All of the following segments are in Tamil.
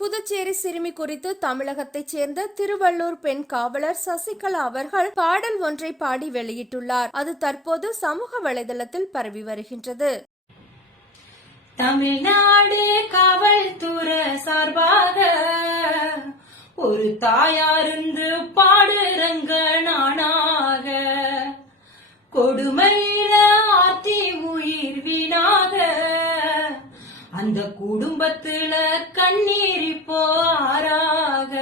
புதுச்சேரி சிறுமி குறித்து தமிழகத்தைச் சேர்ந்த திருவள்ளூர் பெண் காவலர் சசிகலா அவர்கள் பாடல் ஒன்றை பாடி வெளியிட்டுள்ளார். அது தற்போது சமூக வலைதளத்தில் பரவி வருகின்றது. தமிழ்நாடு காவல்துறை சார்பாக ஒரு தாயாருந்து பாடுறங்க நானாக கொடுமையில ஆத்தி உயிர் வீணாக அந்த குடும்பத்துல கண்ணீரி போறாக.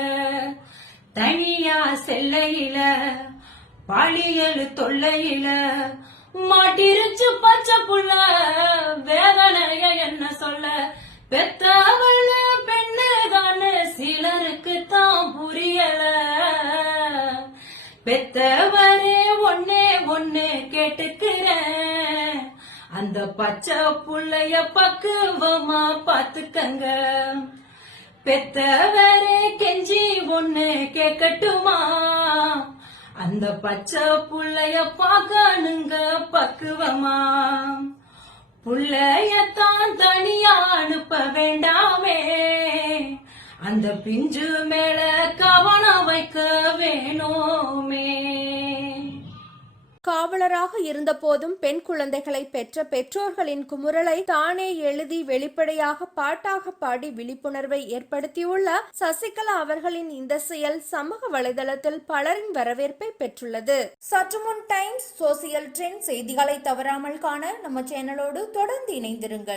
தனியா செல்லையில பாலியல் தொல்லையில மாட்டிருச்சு பச்சை புள்ள. வேதனைய என்ன சொல்ல? பெத்தவள பெண்ணுதான்னு சிலருக்கு தான் புரியல. பெத்தவரே ஒன்னே ஒன்னு கேட்டுக்கிறேன். அந்த பச்சை புள்ளைய பக்குவமா பாத்துக்கங்க பெத்தவரே கெஞ்சி ஒண்ணு கேக்கட்டுமா அந்த பச்சை புள்ளைய பாக்கணுங்க பக்குவமா? புள்ளையத்தான் தனியா அனுப்ப வேண்டாமே. அந்த பிஞ்சு மேல கவனம் வைக்க வேணும். காவலராக இருந்தபோதும் பெண் குழந்தைகளை பெற்ற பெற்றோர்களின் குமுறலை தானே எழுதி வெளிப்படையாக பாட்டாக பாடி விழிப்புணர்வை ஏற்படுத்தியுள்ள சசிகலா அவர்களின் இந்த செயல் சமூக வலைதளத்தில் பலரின் வரவேற்பை பெற்றுள்ளது. சற்று முன் டைம்ஸ் சோசியல் ட்ரெண்ட் செய்திகளை தவறாமல் காண நம்ம சேனலோடு தொடர்ந்து இணைந்திருங்கள்.